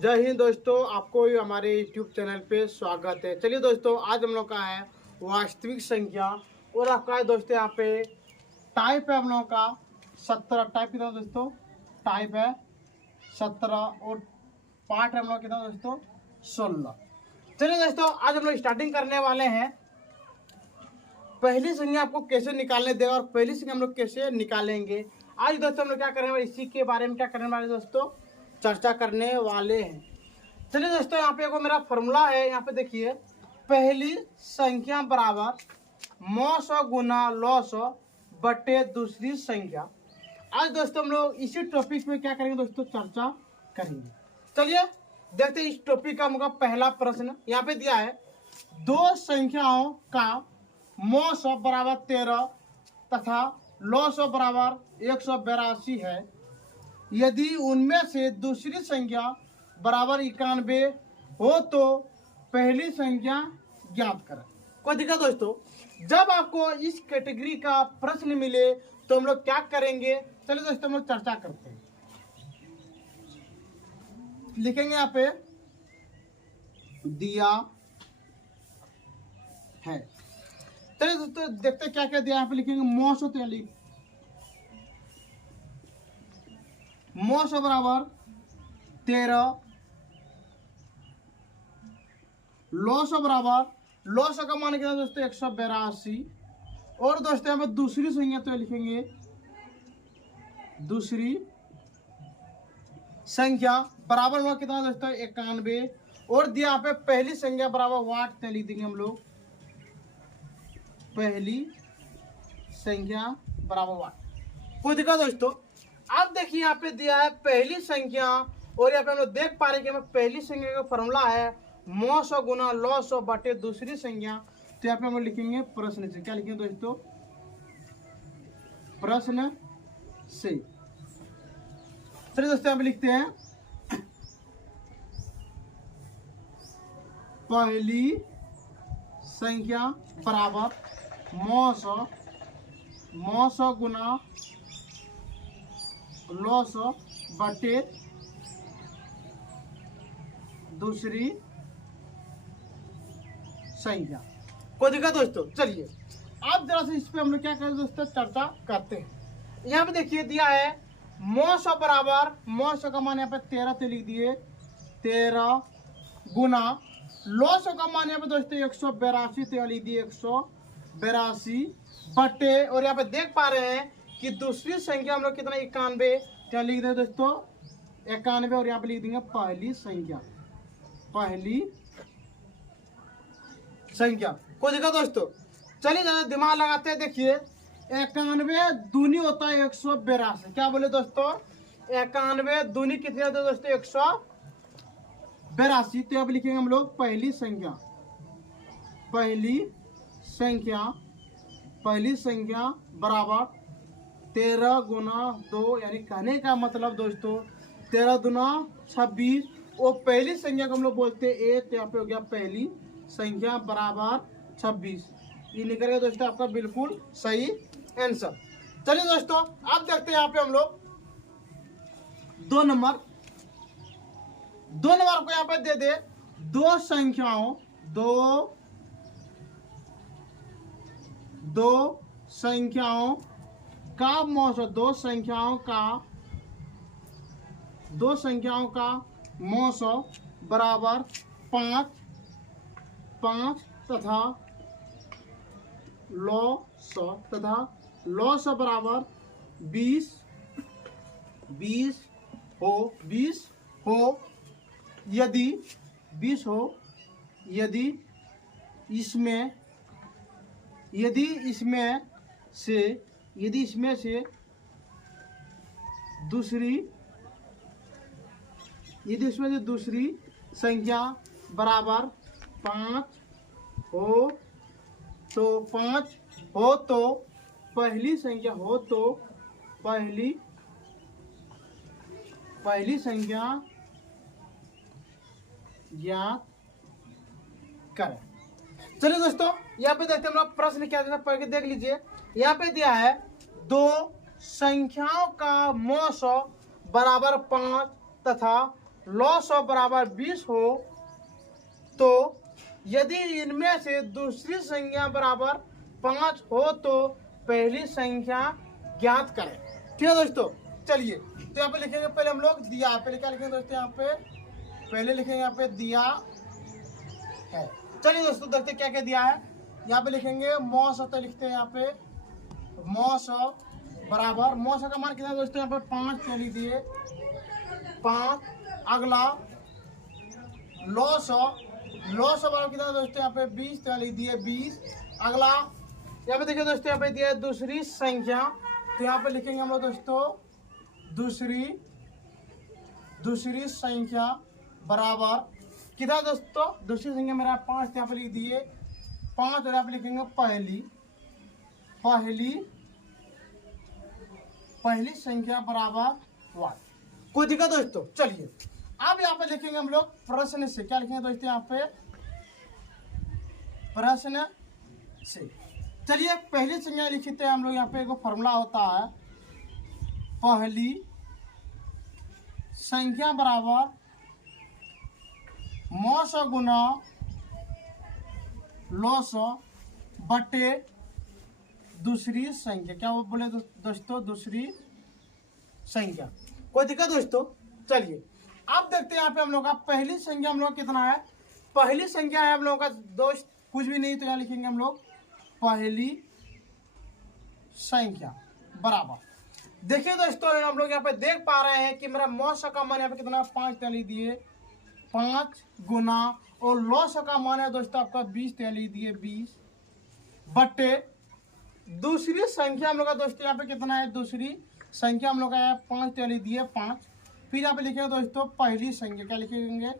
जय हिंद दोस्तों, आपको हमारे YouTube चैनल पे स्वागत है। चलिए दोस्तों, आज हम लोग का है वास्तविक संख्या और आपका है दोस्तों यहाँ पे टाइप है हम लोगों का 17। टाइप कितना दोस्तों? टाइप है 17 और पार्ट है हम लोग कितना दोस्तों? 16। चलिए दोस्तों, आज हम लोग स्टार्टिंग करने वाले हैं। पहली संख्या आपको कैसे निकालने देगा और पहली संख्या हम लोग कैसे निकालेंगे, आज दोस्तों हम लोग क्या करने वाले, इसी के बारे में क्या करने वाले दोस्तों, चर्चा करने वाले हैं। चलिए दोस्तों, यहाँ पे मेरा फॉर्मूला है, यहाँ पे देखिए, पहली संख्या बराबर मौ गुना लौ बटे दूसरी संख्या। आज दोस्तों हम लोग इसी टॉपिक पे क्या करेंगे दोस्तों, चर्चा करेंगे। चलिए देखते हैं इस टॉपिक का मुझे पहला प्रश्न यहाँ पे दिया है। दो संख्याओं का मौ बराबर 13 तथा लौ बराबर 182 है। यदि उनमें से दूसरी संख्या बराबर 91 हो तो पहली संख्या ज्ञात करें। कोई दिक्कत दोस्तों? जब आपको इस कैटेगरी का प्रश्न मिले तो हम लोग क्या करेंगे, चलिए दोस्तों हम लोग चर्चा करते हैं। लिखेंगे यहाँ पे दिया है। चलिए दोस्तों देखते क्या क्या दिया, यहाँ पे लिखेंगे मौ बराबर 13, लौ बराबर का मान कितना दोस्तों 182। और दोस्तों यहाँ पे दूसरी संख्या तो लिखेंगे दूसरी संख्या बराबर हुआ कितना दोस्तों 91। और दिया यहाँ पे पहली संख्या बराबर वाट लिख देंगे हम लोग, पहली संख्या बराबर वाट। कोई दिक्कत दोस्तों? अब देखिए यहाँ पे दिया है पहली संख्या और यहाँ पे हम लोग देख पा रहे हैं कि पहली संख्या का फॉर्मूला है मौ गुना लौ बटे दूसरी संख्या। तो यहाँ पे हम लिखेंगे प्रश्न से। क्या लिखेंगे दोस्तों? प्रश्न से। चलिए दोस्तों यहाँ पे लिखते हैं पहली संख्या बराबर मौ गुना लौ बटे दूसरी संख्या। कोई दिक्कत दोस्तों? चलिए अब जरा से इस पे हम लोग क्या करें दोस्तों, चर्चा करते हैं। यहाँ पे देखिए दिया है मौ बराबर मौ का मान यहाँ पे 13 तो लिख दिए 13 गुना लौ का मान यहाँ पे दोस्तों 182 तो लिख दिए 182 बटे। और यहाँ पे देख पा रहे हैं कि दूसरी संख्या हम लोग कितना 91, क्या लिख दें दोस्तों 91। और यहाँ पे लिख देंगे पहली संख्या, पहली संख्या। कोई दिक्कत दोस्तों? चलिए ज्यादा दिमाग लगाते हैं। देखिए 91 दूनी होता है 182। क्या बोले दोस्तों? 91 दूनी कितनी होता है दोस्तों 182। तो अब लिखेंगे हम लोग पहली संख्या, पहली संख्या बराबर 13 गुना 2, यानी कहने का मतलब दोस्तों 13 दुना 26। और पहली संख्या को हम लोग बोलते हैं 1। यहाँ पे हो गया पहली संख्या बराबर 26। ये निकल गया दोस्तों आपका बिल्कुल सही आंसर। चलिए दोस्तों अब देखते हैं यहाँ पे हम लोग दो नंबर को यहाँ पे दे दे दो संख्याओं का मौसम, दो संख्याओं का मौसम बराबर 5 तथा लौ बराबर 20 हो। यदि 20 हो, यदि इसमें से दूसरी संख्या बराबर 5 हो तो पहली संख्या ज्ञात करें। चलिए दोस्तों यहाँ पे देखते हैं हम लोग प्रश्न क्या देना, पढ़ के देख लीजिए। यहाँ पे दिया है दो संख्याओं का मौसम बराबर 5 तथा लॉ बराबर 20 हो तो यदि इनमें से दूसरी संख्या बराबर 5 हो तो पहली संख्या ज्ञात करें। ठीक है दोस्तों, चलिए तो यहाँ पे लिखेंगे पहले हम लोग दिया, पहले क्या लिखेंगे दोस्तों, यहाँ पे पहले लिखेंगे यहाँ पे दिया है। चलिए दोस्तों देखते क्या क्या दिया है। यहाँ पे लिखेंगे मौस, तो लिखते हैं यहाँ पे मौस बराबर, मौस का मान कितना है दोस्तों, यहाँ पे 5 तो लिख दिए 5। अगला लॉस बराबर कितना है दोस्तों, यहाँ पे 20 तो लिख दिए 20। अगला यहाँ पे देखिए दोस्तों, यहाँ पे दिया है दूसरी संख्या, तो यहाँ पे लिखेंगे हम लोग दोस्तों दूसरी संख्या बराबर कितना दोस्तों, दूसरी संख्या मेरा 5, यहाँ पे लिख दिए 5 और यहाँ पे लिखेंगे पहली संख्या बराबर 1। कोई दिक्कत दोस्तों। चलिए अब यहाँ पे लिखेंगे हम लोग प्रश्न से, क्या लिखेंगे दोस्तों, यहाँ पे प्रश्न से। चलिए पहली संख्या लिखते हैं हम लोग, यहाँ पे एक फॉर्मूला होता है, पहली संख्या बराबर मौस गुना लॉस बटे दूसरी संख्या, क्या वो बोले दोस्तों, दूसरी संख्या। कोई दिक्कत दोस्तों। चलिए अब देखते हैं यहाँ पे हम लोग का पहली संख्या हम लोग कितना है। पहली संख्या है हम लोग का दोस्त कुछ भी नहीं, तो यहाँ लिखेंगे हम लोग पहली संख्या बराबर, देखिए दोस्तों हम लोग यहाँ पे देख पा रहे हैं कि मेरा मौस का मान यहाँ पे कितना है, 5 लिख दिए 5 गुना, और लॉस का मान है दोस्तों आपका 20 लिख दिए 20 बटे दूसरी संख्या हम लोग का दोस्तों यहाँ पे कितना है, दूसरी संख्या हम लोग का है 5 लिख दिए 5। फिर यहाँ पे लिखेंगे दोस्तों पहली संख्या, क्या लिखेंगे,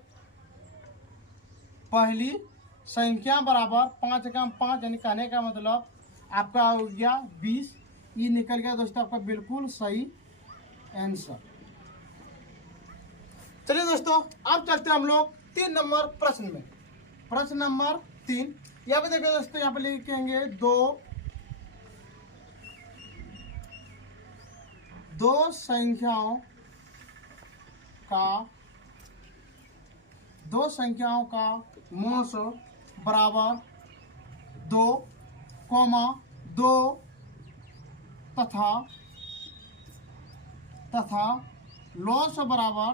पहली संख्या बराबर 5 का 5, यानी कहने का मतलब आपका हो गया 20। ये निकल गया दोस्तों आपका बिल्कुल सही आंसर। चलिए दोस्तों अब चलते हैं हम लोग 3 नंबर प्रश्न में। प्रश्न नंबर 3, यहाँ पे देखिए दोस्तों, यहाँ पे लिखेंगे दो संख्याओं का मौस बराबर 2, 2 तथा लॉस बराबर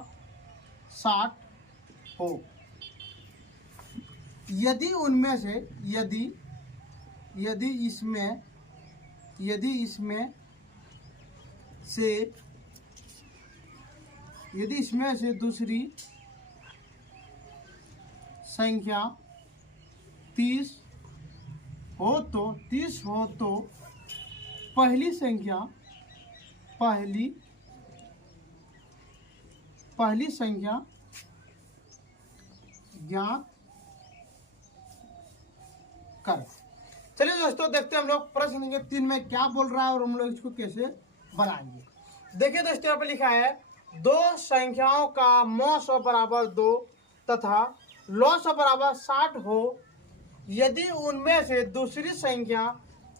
60 हो। यदि उनमें से यदि इसमें से दूसरी संख्या 30 हो तो पहली संख्या ज्ञात कर। चलिए दोस्तों देखते हैं हम लोग प्रश्न संख्या 3 में क्या बोल रहा है और हम लोग इसको कैसे बनाएंगे। देखिए दोस्तों यहाँ पे लिखा है 2 संख्याओं का मौस बराबर 2 तथा लॉस बराबर 60 हो। यदि उनमें से दूसरी संख्या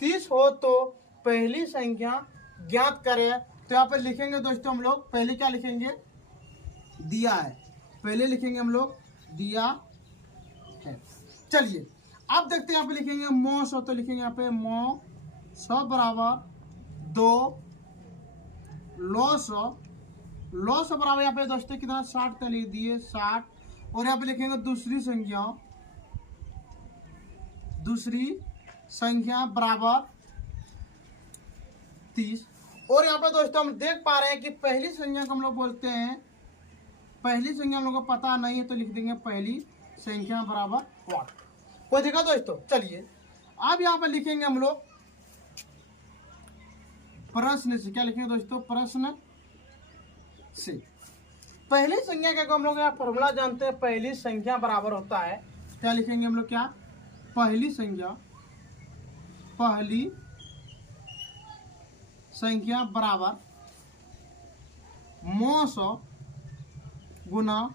30 हो तो पहली संख्या ज्ञात करें। तो यहाँ पे लिखेंगे दोस्तों हम लोग पहले क्या लिखेंगे, दिया है, पहले लिखेंगे हम लोग दिया है। चलिए अब देखते हैं यहाँ पे लिखेंगे मौस, तो लिखेंगे यहाँ पे मौस बराबर 2, लॉस बराबर यहाँ पे दोस्तों कितना 60 लिख दिए 60, और यहाँ पे लिखेंगे दूसरी संख्या बराबर 30। और यहाँ पे दोस्तों हम देख पा रहे हैं कि पहली संख्या को हम लोग बोलते हैं, पहली संख्या हम लोग को पता नहीं है तो लिख देंगे पहली संख्या बराबर 1। कोई देखा दोस्तों। चलिए अब यहाँ पे लिखेंगे हम लोग प्रश्न से, क्या लिखेंगे दोस्तों, प्रश्न से। पहली संख्या का हम लोग यहाँ फॉर्मूला जानते हैं, पहली संख्या बराबर होता है, क्या लिखेंगे हम लोग, क्या, पहली संख्या बराबर मौस गुना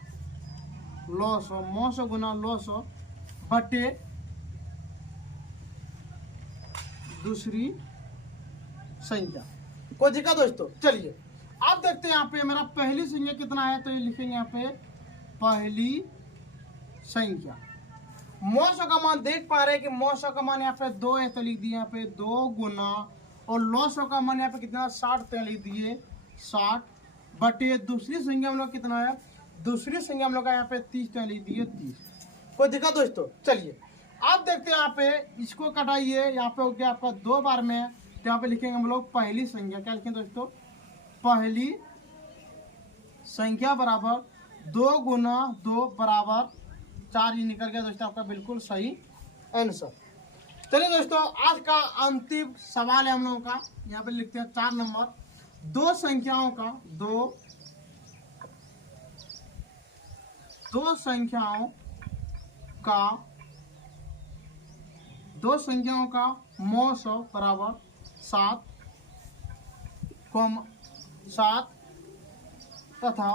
लॉस बटे दूसरी संख्या। कोई दिक्कत दोस्तों। चलिए अब देखते हैं यहाँ पे मेरा पहली संख्या कितना है, तो ये लिखेंगे यहाँ पे पहली संख्या। मौसों का मान देख पा रहे हैं कि मौसों का मान यहाँ पे 2 है तो लिख दिए यहाँ पे 2 गुना, और लॉसों का मान यहाँ पे कितना 60 तो लिख दिए 60 बटे दूसरी संख्या हम लोग कितना है, दूसरी संख्या हम लोग का यहाँ पे 30 तो लिख दिए 30। कोई दिक्कत दोस्तों? चलिए आप देखते हैं यहाँ पे इसको कटाइए, यहाँ पे हो गया आपका 2 बार में, तो यहाँ पे लिखेंगे हम लोग पहली संख्या। क्या लिखेंगे दोस्तों? पहली संख्या बराबर 2 गुना 2 बराबर 4। ये निकल गया दोस्तों आपका बिल्कुल सही आंसर। चलिए दोस्तों आज का अंतिम सवाल है हम लोगों का, यहाँ पे लिखते हैं 4 नंबर। दो संख्याओं का मौसो बराबर 7 तथा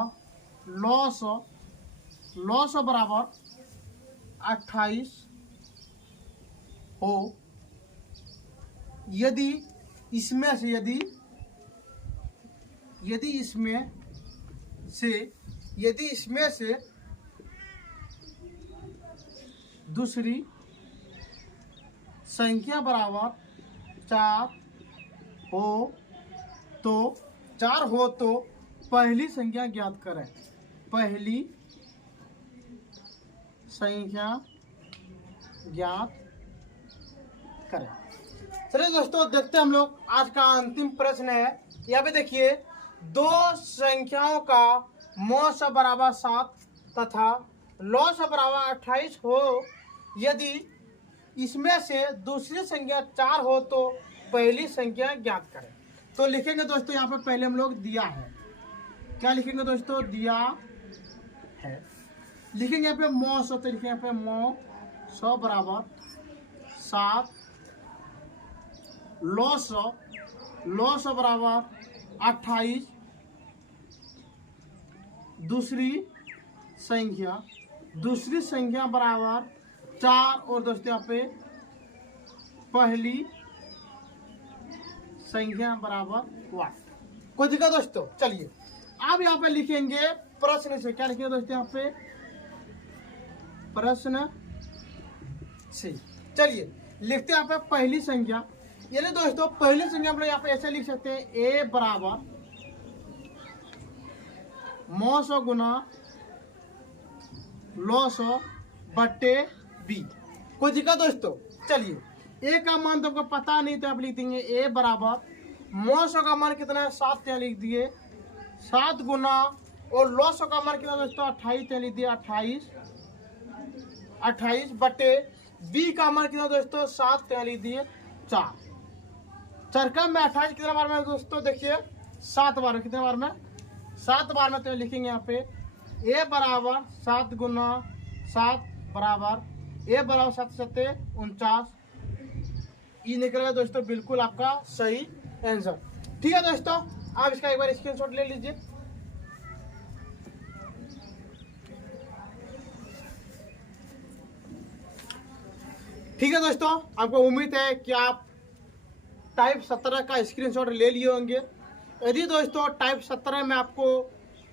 लॉसो बराबर 28 हो, यदि इसमें से दूसरी संख्या बराबर 4 हो तो पहली संख्या ज्ञात करें। पहली संख्या ज्ञात करें। चलिए दोस्तों देखते हैं हम लोग आज का अंतिम प्रश्न है। यहाँ पे देखिए दो संख्याओं का मौसो बराबर 7 तथा लॉसो बराबर 28 हो, यदि इसमें से दूसरी संख्या 4 हो तो पहली संख्या ज्ञात करें। तो लिखेंगे दोस्तों यहाँ पे पहले हम लोग दिया है, क्या लिखेंगे दोस्तों? दिया है। लिखेंगे यहाँ पे मौसो, तो लिखेंगे यहाँ पे मौसो बराबर 7, लॉसो बराबर 28, दूसरी संख्या बराबर 4, और दोस्तों यहाँ पे पहली संख्या बराबर 1। कोई दिक्कत दोस्तों? चलिए अब यहाँ पे लिखेंगे प्रश्न से। क्या लिखेंगे दोस्तों यहाँ पे? प्रश्न से। चलिए लिखते हैं यहाँ पे पहली संख्या। यानी दोस्तों पहली संख्या हम लोग यहाँ पे ऐसे लिख सकते हैं, ए बराबर मौसो गुना लॉसो बट्टे बी। कोई दिक्कत दोस्तों? चलिए ए का मान तो आपको पता नहीं तो आप लिख देंगे ए बराबर मौसो का मान कितना है 7 लिख दिए 7 गुना, और लॉसो का मान कितना दोस्तों 28 लिख दिए 28 बटे बी का मान कितना दोस्तों 7 लिख दिए 4। चरकम में 28 कितना बार में दोस्तों? देखिए 7 बार में। कितने बार में? 7 बार में। तो लिखेंगे यहाँ पे ए बराबर 7 गुना 7 बराबर ए बराबर 7 7 49। ये निकलेगा दोस्तों बिल्कुल आपका सही आंसर। ठीक है दोस्तों, आप इसका एक बार स्क्रीनशॉट ले लीजिए। ठीक है दोस्तों, आपको उम्मीद है कि आप टाइप 17 का स्क्रीनशॉट ले लिए होंगे। यदि दोस्तों टाइप 17 में आपको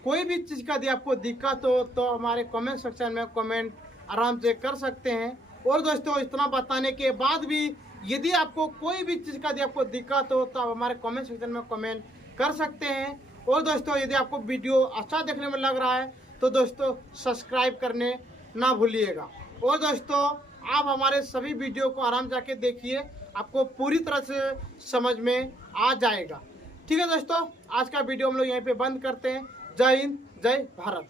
कोई भी चीज़ का यदि आपको दिक्कत हो तो हमारे कमेंट सेक्शन में कमेंट आराम से कर सकते हैं। और दोस्तों इतना बताने के बाद भी यदि आपको कोई भी चीज़ का यदि आपको दिक्कत हो तो आप हमारे कमेंट सेक्शन में कमेंट कर सकते हैं। और दोस्तों यदि आपको वीडियो अच्छा देखने में लग रहा है तो दोस्तों सब्सक्राइब करने ना भूलिएगा। और दोस्तों आप हमारे सभी वीडियो को आराम से आके देखिए, आपको पूरी तरह से समझ में आ जाएगा। ठीक है दोस्तों, आज का वीडियो हम लोग यहीं पे बंद करते हैं। जय हिंद, जय भारत।